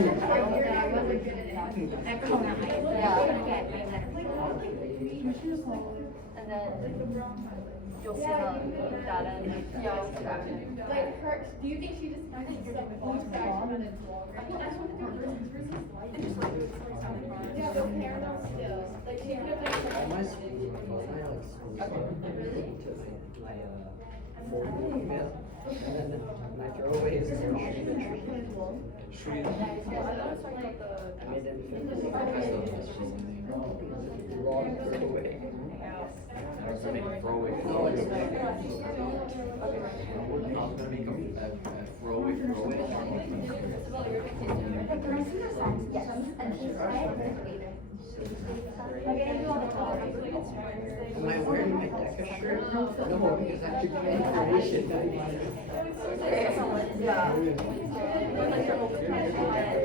And then you'll see the data. Like her, do you think she just uses some vlogs to actually run its vlog? Yeah, but parallel still. Like she could have like. My school, really? For email, and then my throwaway is for shoot the tree. I made them long throwaway. I make a throwaway. No, it's I'm gonna make a throwaway. Am I wearing my DECA shirt? No, because I have to get information.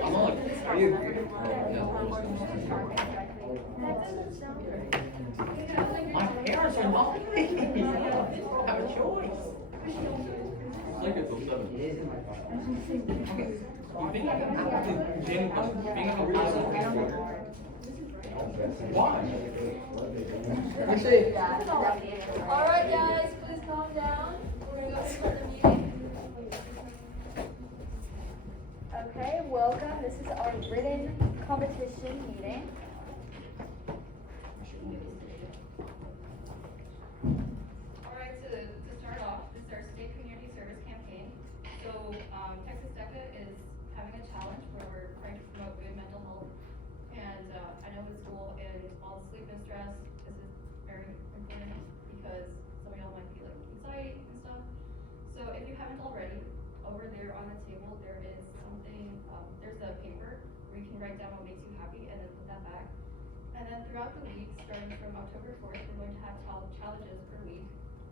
I'm on. Are you agree? My parents are not making me. I have a choice. Like it's 07. It is in my car. Okay. You think I can actually being a person? Why? Actually, Alright guys, please calm down. We're gonna go start the meeting. Okay, welcome. This is our written competition meeting. Alright, to start off, this is our state community service campaign. So, Texas DECA is having a challenge where we're trying to promote good mental health. And, I know in school and all the sleep and stress, this is very important because some of y'all might be like anxiety and stuff. So if you haven't already, over there on the table, there is something, there's a paper where you can write down what makes you happy and then put that back. And then throughout the week, starting from October 4th, we're going to have challenges per week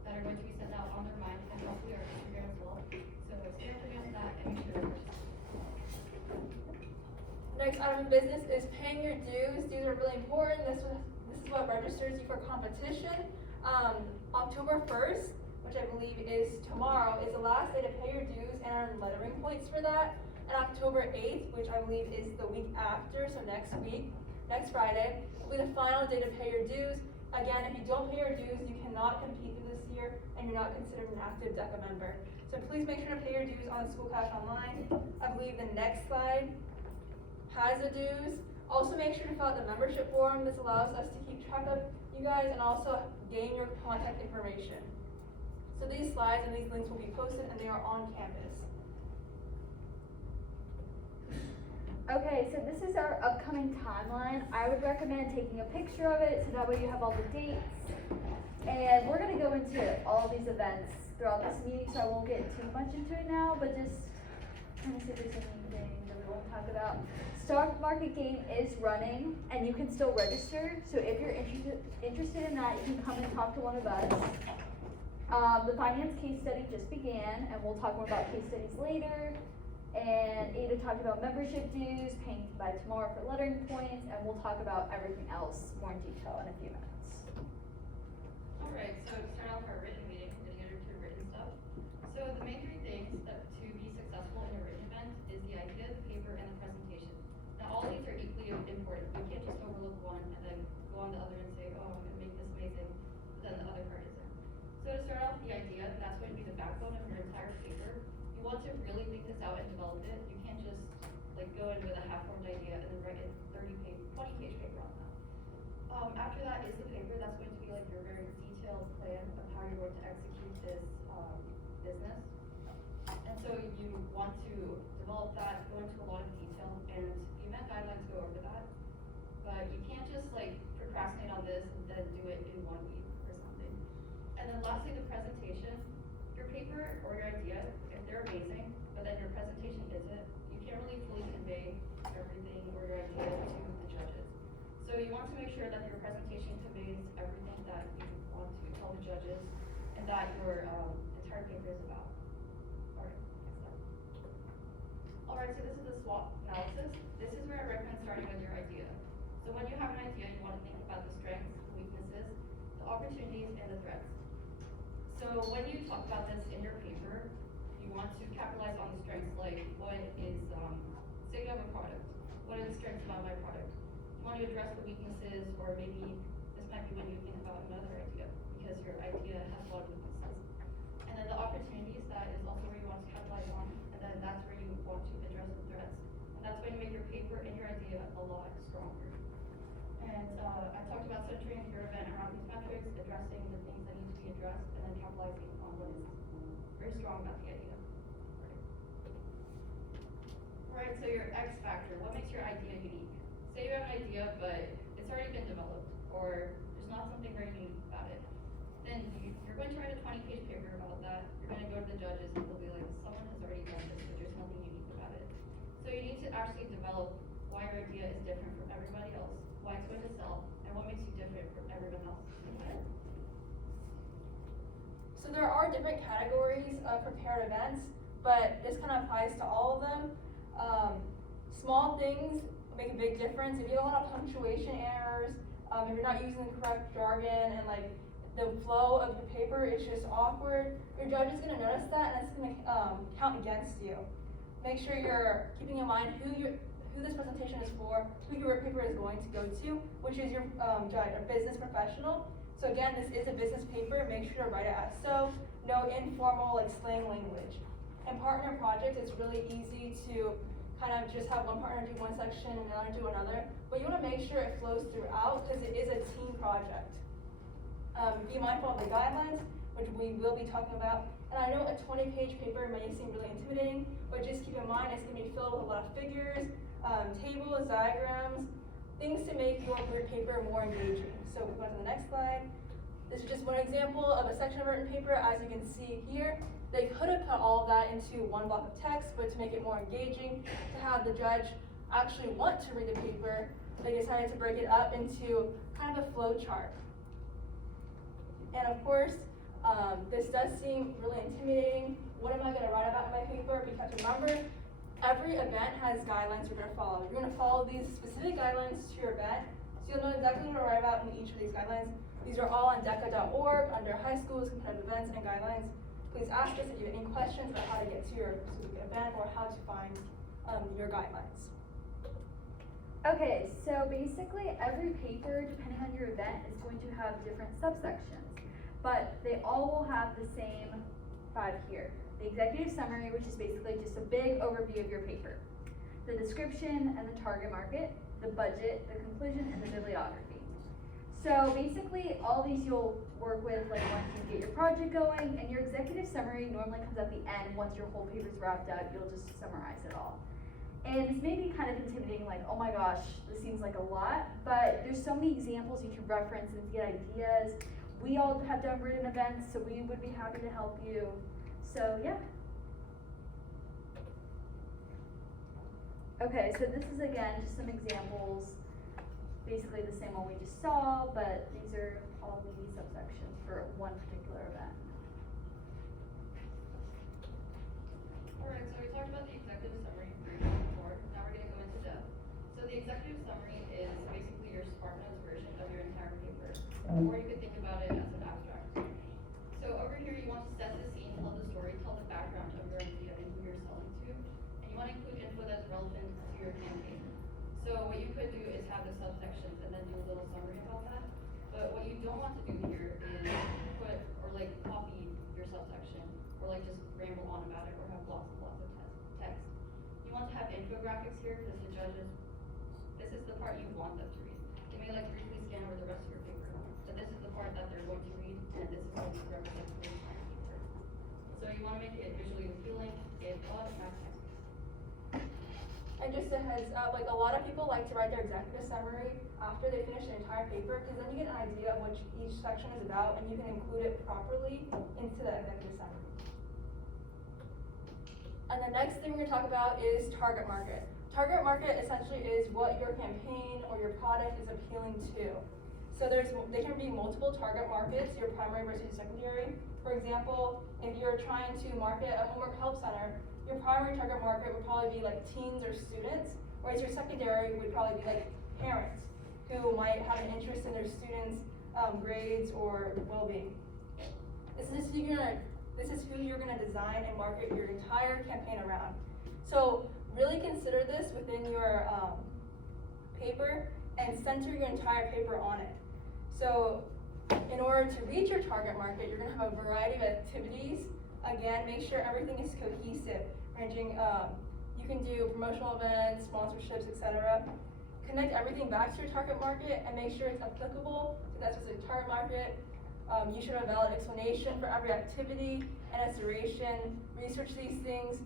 that are going to be sent out on their mind and hopefully our Instagram as well. So stay up against that and make sure to register. Next item of business is paying your dues. Dues are really important. This is what registers you for competition. October 1st, which I believe is tomorrow, is the last day to pay your dues and earn lettering points for that. And October 8th, which I believe is the week after, so next week, next Friday, will be the final day to pay your dues. Again, if you don't pay your dues, you cannot compete through this year and you're not considered an active DECA member. So please make sure to pay your dues on the School Cash Online. I believe the next slide has the dues. Also make sure to fill out the membership form. This allows us to keep track of you guys and also gain your contact information. So these slides and these links will be posted and they are on campus. Okay, so this is our upcoming timeline. I would recommend taking a picture of it so that way you have all the dates. And we're gonna go into all these events throughout this meeting, so I won't get too much into it now, but just trying to see if there's anything that we won't talk about. Stock market game is running and you can still register. So if you're interested in that, you can come and talk to one of us. The finance case study just began and we'll talk more about case studies later. And Ada talked about membership dues, paying by tomorrow for lettering points, and we'll talk about everything else more in detail in a few minutes. Alright, so to start off our written meeting, we're getting into written stuff. So the main three things that to be successful in a written event is the idea, the paper, and the presentation. Now all these are equally important. You can't just overlook one and then go on the other and say, oh, I'm gonna make this amazing, but then the other part isn't. So to start off the idea, that's going to be the backbone of your entire paper. You want to really think this out and develop it. You can't just like go in with a half-formed idea and then write a 20-page paper on that. After that is the paper. That's going to be like your very detailed plan of how you're going to execute this business. And so you want to develop that, go into a lot of detail, and the event guidelines go over that. But you can't just like procrastinate on this and then do it in 1 week or something. And then lastly, the presentation. Your paper or your idea, if they're amazing, but then your presentation isn't, you can't really fully convey everything or your idea to the judges. So you want to make sure that your presentation conveys everything that you want to tell the judges and that your entire paper is about. Alright, next slide. Alright, so this is the SWOT analysis. This is where I recommend starting with your idea. So when you have an idea, you want to think about the strengths, the weaknesses, the opportunities, and the threats. So when you talk about this in your paper, you want to capitalize on the strengths, like what is, say you have a product, what are the strengths about my product? You want to address the weaknesses, or maybe this might be when you think about another idea, because your idea has a lot of weaknesses. And then the opportunities, that is also where you want to capitalize on, and then that's where you want to address the threats. And that's going to make your paper and your idea a lot stronger. And I talked about centering your event around these metrics, addressing the things that need to be addressed, and then capitalizing on what is very strong about the idea. Right, so your X factor, what makes your idea unique? Say you have an idea, but it's already been developed, or there's not something very unique about it. Then you're going to write a 20-page paper about that. You're going to go to the judges, and they'll be like, someone has already done this, but there's nothing unique about it. So you need to actually develop why your idea is different from everybody else, why it's going to sell, and what makes you different from everyone else. So there are different categories of prepared events, but this kind of applies to all of them. Small things make a big difference. If you have a lot of punctuation errors, if you're not using the correct jargon, and like the flow of your paper is just awkward, your judge is going to notice that, and it's going to count against you. Make sure you're keeping in mind who this presentation is for, who your paper is going to go to, which is your judge, a business professional. So again, this is a business paper. Make sure to write it as so. No informal like slang language. In partner projects, it's really easy to kind of just have one partner do one section and another do another. But you want to make sure it flows throughout, because it is a team project. Be mindful of the guidelines, which we will be talking about. And I know a 20-page paper may seem really intimidating, but just keep in mind it's going to be filled with a lot of figures, tables, diagrams, things to make your paper more engaging. So we go to the next slide. This is just one example of a section of written paper. As you can see here, they could have put all of that into one block of text, but to make it more engaging, to have the judge actually want to read the paper, they decided to break it up into kind of a flow chart. And of course, this does seem really intimidating. What am I going to write about in my paper? Because remember, every event has guidelines you're going to follow. You're going to follow these specific guidelines to your event, so you'll know exactly what to write about in each of these guidelines. These are all on DECA.org under high schools, competitive events, and guidelines. Please ask us if you have any questions about how to get to your specific event or how to find your guidelines. Okay, so basically every paper, depending on your event, is going to have different subsections, but they all will have the same 5 here. The executive summary, which is basically just a big overview of your paper. The description and the target market, the budget, the conclusion, and the bibliography. So basically all these you'll work with like once you get your project going, and your executive summary normally comes at the end. Once your whole paper's wrapped up, you'll just summarize it all. And this may be kind of intimidating, like, oh my gosh, this seems like a lot, but there's so many examples you can reference and get ideas. We all have done written events, so we would be happy to help you. So yeah. Okay, so this is again just some examples. Basically the same one we just saw, but these are all the subsections for one particular event. Alright, so we talked about the executive summary before. Now we're going to go into depth. So the executive summary is basically your SparkNotes version of your entire paper. Or you could think about it as an abstract. So over here you want to set the scene, tell the story, tell the background of your idea and who you're selling to. And you want to include info that's relevant to your campaign. So what you could do is have the subsections and then do a little summary about that. But what you don't want to do here is put or like copy your subsection or like just ramble on about it or have lots and lots of text. You want to have infographics here because the judges, this is the part you want them to read. They may like briefly scan over the rest of your paper, but this is the part that they're going to read, and this is going to represent the entire paper. So you want to make it visually appealing, give up, next. And just a heads up, like a lot of people like to write their executive summary after they finish the entire paper, because then you get an idea of what each section is about, and you can include it properly into the executive summary. And the next thing we're going to talk about is target market. Target market essentially is what your campaign or your product is appealing to. So there can be multiple target markets, your primary versus secondary. For example, if you're trying to market a homework help center, your primary target market would probably be like teens or students, whereas your secondary would probably be like parents who might have an interest in their students' grades or well-being. This is who you're gonna design and market your entire campaign around. So really consider this within your paper and center your entire paper on it. So in order to reach your target market, you're gonna have a variety of activities. Again, make sure everything is cohesive, ranging, you can do promotional events, sponsorships, etc. Connect everything back to your target market and make sure it's applicable to that specific target market. You should have a valid explanation for every activity and its duration. Research these things,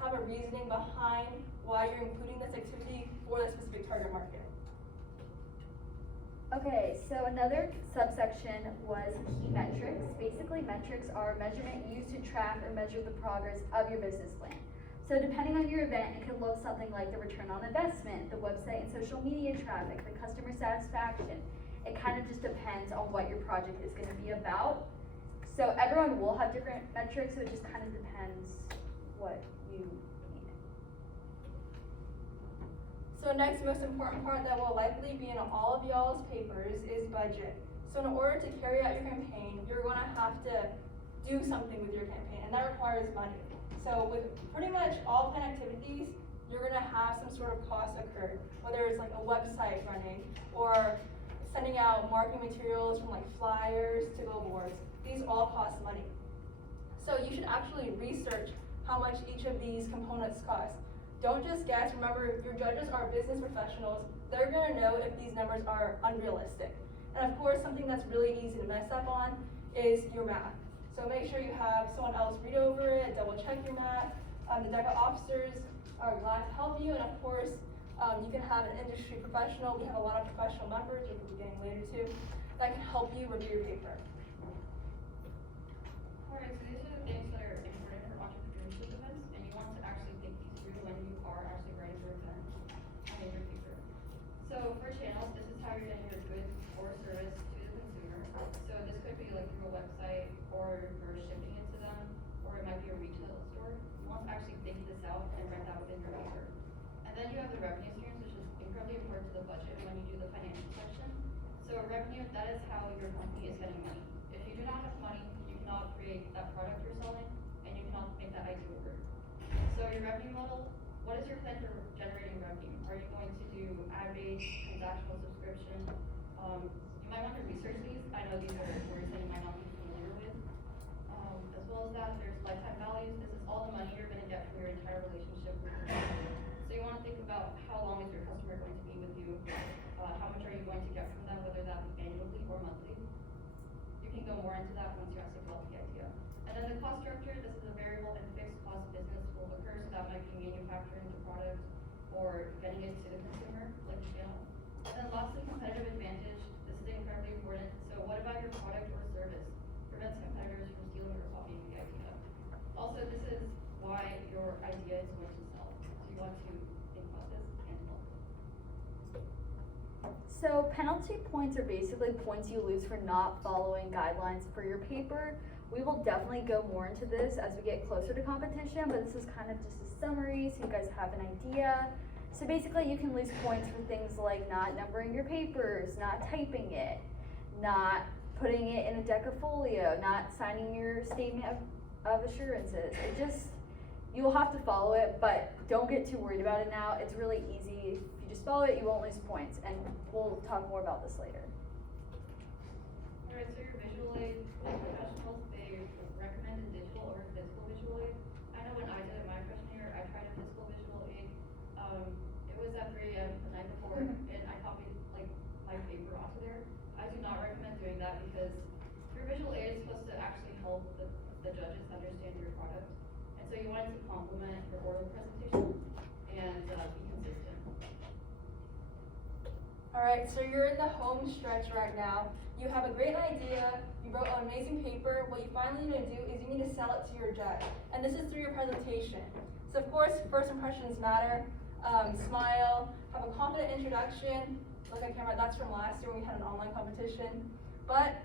have a reasoning behind why you're including this activity for that specific target market. Okay, so another subsection was key metrics. Basically, metrics are measurement used to track or measure the progress of your business plan. So depending on your event, it could look something like the return on investment, the website and social media traffic, the customer satisfaction. It kind of just depends on what your project is going to be about. So everyone will have different metrics, so it just kind of depends what you need. So next most important part that will likely be in all of y'all's papers is budget. So in order to carry out your campaign, you're gonna have to do something with your campaign, and that requires money. So with pretty much all plan activities, you're gonna have some sort of cost occurred, whether it's like a website running or sending out marketing materials from like flyers to billboards. These all cost money. So you should actually research how much each of these components cost. Don't just guess. Remember, your judges are business professionals. They're gonna know if these numbers are unrealistic. And of course, something that's really easy to mess up on is your math. So make sure you have someone else read over it, double check your math. The DECA officers are glad to help you, and of course, you can have an industry professional. We have a lot of professional members, which we'll be getting later too, that can help you review your paper. Alright, so these are the things that are important for entrepreneurship events, and you want to actually think these through when you are actually writing your event and in your paper. So for channels, this is how you're getting your goods or service to the consumer. So this could be like through a website, or for shipping it to them, or it might be a retail store. You want to actually think this out and write that within your paper. And then you have the revenue streams, which is incredibly important to the budget when you do the financial section. So revenue, that is how your company is getting money. If you do not have money, you cannot create that product you're selling, and you cannot make that idea work. So your revenue model, what is your plan for generating revenue? Are you going to do ad-based, transactional subscription? You might want to research these. I know these are words that you might not be familiar with. As well as that, there's lifetime values. This is all the money you're going to get from your entire relationship with your customer. So you want to think about how long is your customer going to be with you? How much are you going to get from them, whether that be annually or monthly? You can go more into that once you actually develop the idea. And then the cost structure, this is a variable and fixed cost business will occur, so that might be manufacturing the product or getting it to the consumer, like the channel. And then lastly, competitive advantage. This is incredibly important. So what about your product or service prevents competitors from stealing or copying the idea? Also, this is why your idea is going to sell. So you want to think about this and develop it. So penalty points are basically points you lose for not following guidelines for your paper. We will definitely go more into this as we get closer to competition, but this is kind of just a summary so you guys have an idea. So basically you can lose points for things like not numbering your papers, not typing it, not putting it in a DECA folio, not signing your statement of assurances. It just, you'll have to follow it, but don't get too worried about it now. It's really easy. If you just follow it, you won't lose points, and we'll talk more about this later. Alright, so your visual aid professionals, they recommend a digital or physical visual aid. I know when I did it my freshman year, I tried a physical visual aid. It was at 3 AM the night before, and I copied like my paper onto there. I do not recommend doing that because your visual aid is supposed to actually help the judges understand your product. And so you want it to complement your oral presentation and be consistent. Alright, so you're in the home stretch right now. You have a great idea, you wrote an amazing paper. What you finally need to do is you need to sell it to your judge. And this is through your presentation. So of course, first impressions matter. Smile, have a confident introduction. Look at camera, that's from last year when we had an online competition. But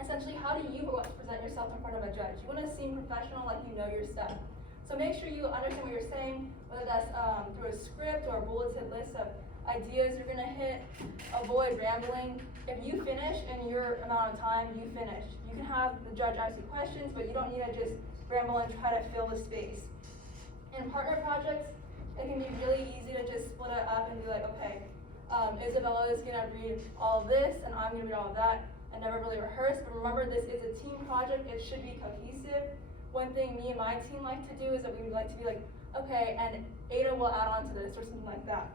essentially, how do you present yourself in front of a judge? You want to seem professional, like you know your stuff. So make sure you understand what you're saying, whether that's through a script or a bulleted list of ideas you're gonna hit. Avoid rambling. If you finish in your amount of time, you finish. You can have the judge ask you questions, but you don't need to just ramble and try to fill the space. In partner projects, it can be really easy to just split it up and be like, okay, Isabella is gonna read all of this, and I'm gonna read all of that, and never really rehearse, but remember, this is a team project, it should be cohesive. One thing me and my team like to do is that we would like to be like, okay, and Ada will add on to this, or something like that.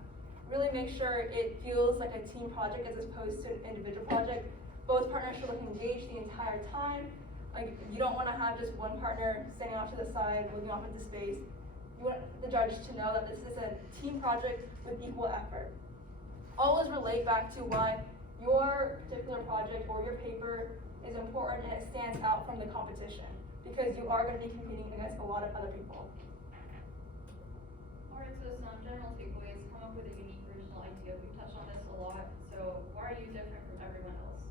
Really make sure it feels like a team project as opposed to an individual project. Both partners should look engaged the entire time. Like, you don't wanna have just one partner standing off to the side, looking off into space. You want the judge to know that this is a team project with equal effort. Always relate back to why your particular project or your paper is important and it stands out from the competition, because you are going to be competing against a lot of other people. Alright, so some general takeaways, come up with a unique original idea. We've touched on this a lot, so why are you different from everyone else?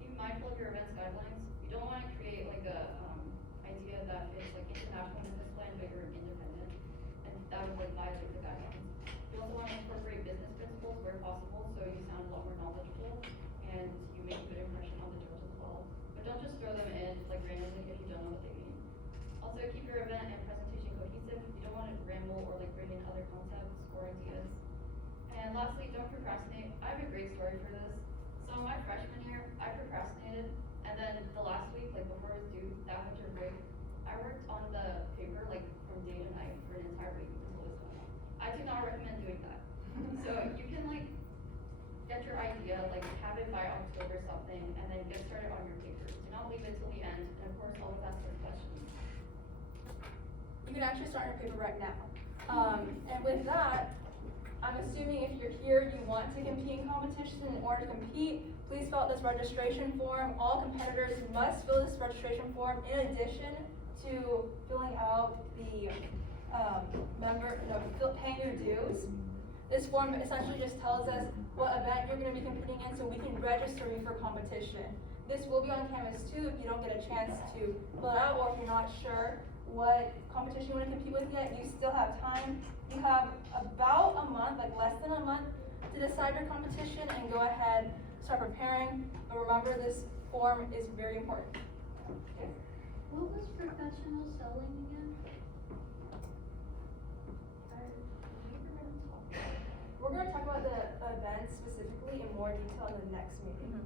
Be mindful of your event's guidelines. You don't want to create like a idea that is like international business plan, but you're independent, and that would like violate the guidelines. You also want to incorporate business principles where possible, so you sound a lot more knowledgeable, and you make a good impression on the judge as well. But don't just throw them in like randomly if you don't know what they mean. Also, keep your event and presentation cohesive. You don't want to ramble or like bring in other concepts or ideas. And lastly, don't procrastinate. I have a great story for this. So my freshman year, I procrastinated, and then the last week, like before it was due, that winter break, I worked on the paper like from day to night for an entire week until it was done. I do not recommend doing that. So you can like get your idea, like have it by October something, and then get started on your paper. Do not leave it till the end, and of course always ask for questions. You can actually start your paper right now. And with that, I'm assuming if you're here, you want to compete in competition. In order to compete, please fill out this registration form. All competitors must fill this registration form in addition to filling out the paying your dues. This form essentially just tells us what event you're going to be competing in so we can register you for competition. This will be on Canvas too if you don't get a chance to fill it out, or if you're not sure what competition you want to compete with yet, you still have time. You have about a month, like less than a month, to decide your competition and go ahead, start preparing. But remember, this form is very important. Okay. What was professional selling again? We're going to talk about the event specifically in more detail in the next meeting.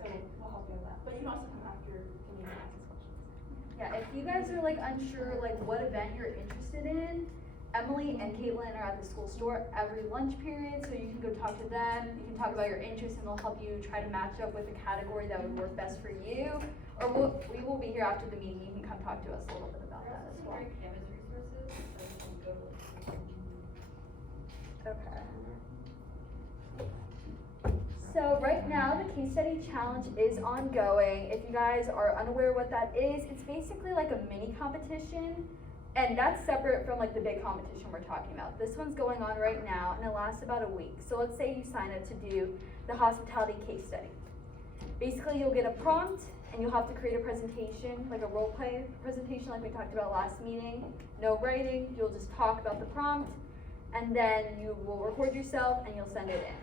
So we'll help you with that. But you can also come after the meeting and ask us questions. Yeah, if you guys are like unsure like what event you're interested in, Emily and Caitlin are at the school store every lunch period, so you can go talk to them. You can talk about your interests, and they'll help you try to match up with a category that would work best for you. Or we will be here after the meeting. You can come talk to us a little bit about There that are as some well. great Canvas resources, so you can go look. Okay. So right now, the case study challenge is ongoing. If you guys are unaware what that is, it's basically like a mini competition, and that's separate from like the big competition we're talking about. This one's going on right now, and it lasts about a week. So let's say you sign up to do the hospitality case study. Basically, you'll get a prompt, and you'll have to create a presentation, like a role play presentation like we talked about last meeting. No writing, you'll just talk about the prompt, and then you will record yourself and you'll send it in.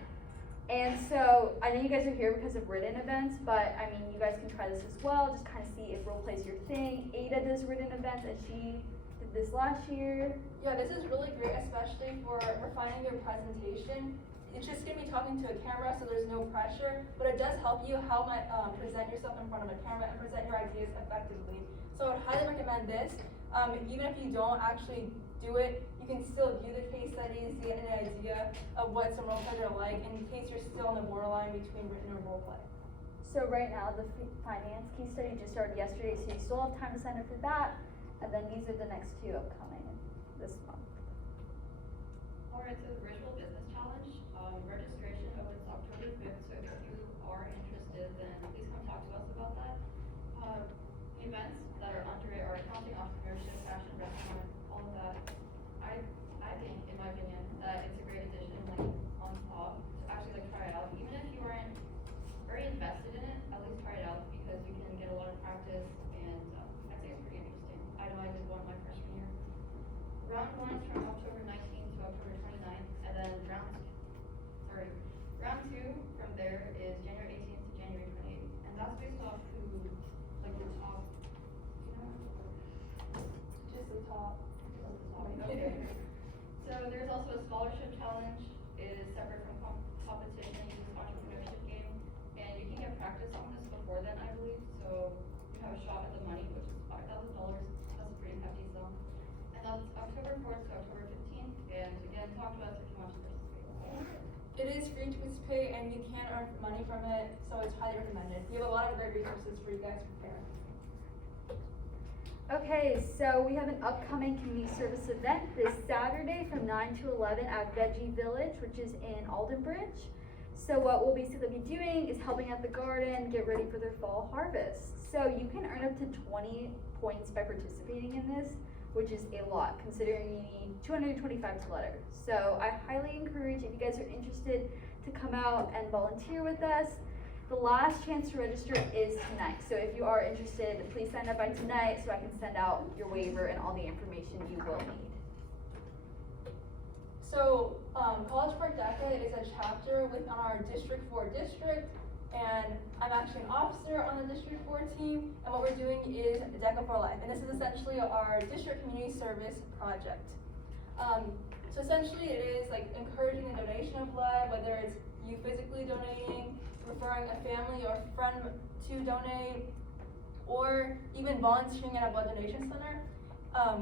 And so, I know you guys are here because of written events, but I mean, you guys can try this as well, just kind of see if role play's your thing. Ada does written events, and she did this last year. Yeah, this is really great, especially for refining your presentation. It's just gonna be talking to a camera, so there's no pressure, but it does help you how much present yourself in front of a camera and present your ideas effectively. So I would highly recommend this. Even if you don't actually do it, you can still view the case studies, get an idea of what some role plays are like, in case you're still on the borderline between written or role play. So right now, the finance case study just started yesterday, so you still have time to sign up for that. And then these are the next two upcoming this month. Alright, so the virtual business challenge, registration opens October 5th, so if you are interested, then please come talk to us about that. Events that are under it are accounting, entrepreneurship, fashion, restaurant, all of that. I think, in my opinion, that it's a great addition, like, on top, to actually like try it out. Even if you aren't very invested in it, at least try it out, because you can get a lot of practice, and I'd say it's pretty interesting. I know I did one my freshman year. Round 1 is from October 19th to October 29th, and then round 2 from there is January 18th to January 28th, and that's based off who, like the top, you know? Just the top. Okay. So there's also a scholarship challenge separate from competition, it's an entrepreneurship game, and you can get practice on this before then, I believe, so you have a shot at the money, which is $5,000, that's a pretty hefty sum. And that's October 4th to October 15th, and again, talk to us if you want to participate. It is free to participate and you can earn money from it, so it's highly recommended. We have a lot of great resources for you guys to prepare. Okay, so we have an upcoming community service event this Saturday from 9 to 11 at Veggie Village, which is in Aldenbridge. So what we'll basically be doing is helping out the garden get ready for their fall harvest. So you can earn up to 20 points by participating in this, which is a lot considering you need 225 to letter. So I highly encourage, if you guys are interested, to come out and volunteer with us. The last chance to register is tonight. So if you are interested, please sign up by tonight so I can send out your waiver and all the information you will need. So, College Park DACA is a chapter within our District 4 district, and I'm actually an officer on the District 4 team, and what we're doing is DECA for Life, and this is essentially our district community service project. So essentially it is like encouraging the donation of blood, whether it's you physically donating, referring a family or friend to donate, or even volunteering at a blood donation center.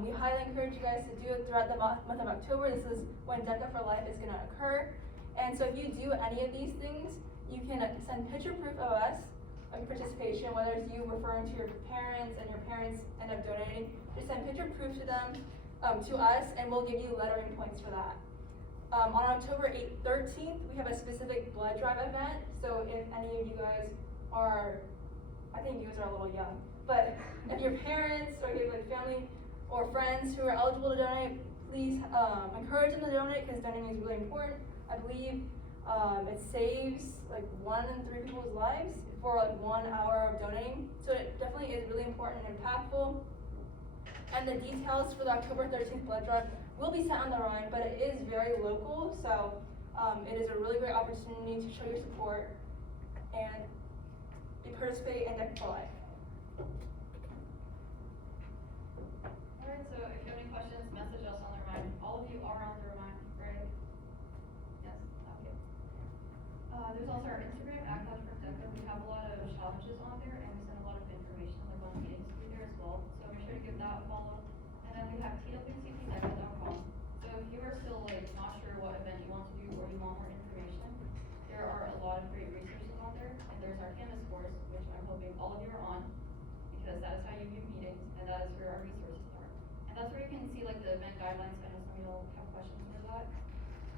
We highly encourage you guys to do it throughout the month of October. This is when DECA for Life is gonna occur. And so if you do any of these things, you can send picture proof of us, of your participation, whether it's you referring to your parents and your parents end up donating, just send picture proof to them, to us, and we'll give you lettering points for that. On October 13th, we have a specific blood drive event, so if any of you guys are, I think you guys are a little young, but if your parents or you have like family or friends who are eligible to donate, please encourage them to donate because donating is really important. I believe it saves like 1 in 3 people's lives for like 1 hour of donating, so it definitely is really important and impactful. And the details for the October 13th blood drive will be sent on the line, but it is very local, so it is a really great opportunity to show your support and participate in DECA for Life. Alright, so if you have any questions, message us on the Remind. All of you are on the Remind, right? Yes, okay. There's also our Instagram, @DECA. We have a lot of challenges on there, and we send a lot of information like on meetings through there as well. So make sure to give that a follow. And then we have twcpdeca.com. So if you are still like not sure what event you want to do or you want more information, there are a lot of great resources on there. And there's our Canvas course, which I'm hoping all of you are on, because that is how you view meetings, and that is where our resources are. And that's where you can see like the event guidelines. I know some of you will have questions for that.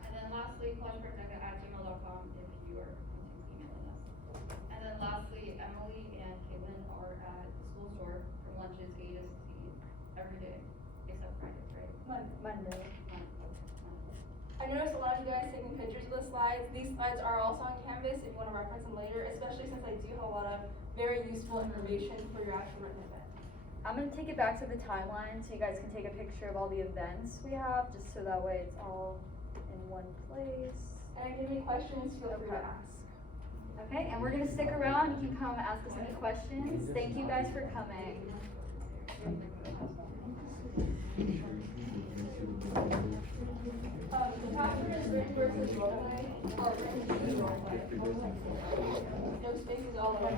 And then lastly, collegeparkdeca@gmail.com if you are into emailing us. And then lastly, Emily and Caitlin are at the school store from lunches A to C every day, except Friday, right? Monday. I noticed a lot of you guys taking pictures of the slides. These slides are also on Canvas if you want to reference them later, especially since I do have a lot of very useful information for your actual written event. I'm gonna take it back to the timeline so you guys can take a picture of all the events we have, just so that way it's all in one place. And if you have any questions, feel free to ask. Okay, and we're gonna stick around. You can come ask us any questions. Thank you guys for coming. The password is written where it says rollaway, or written to the rollaway. No spaces all the way.